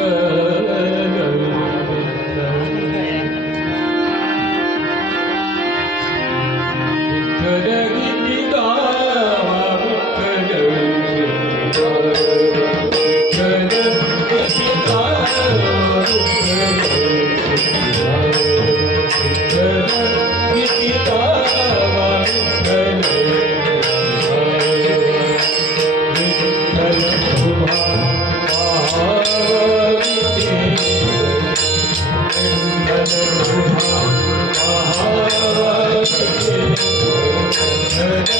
Senhor. 的。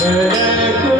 Hey,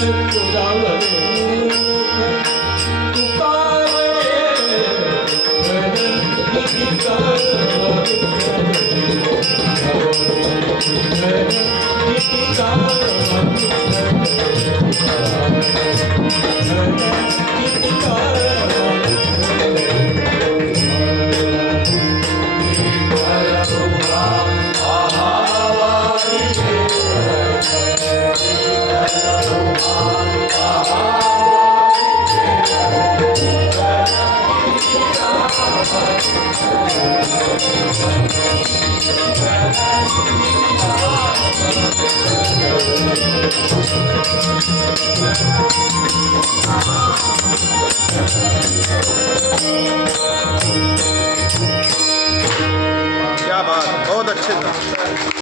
Thank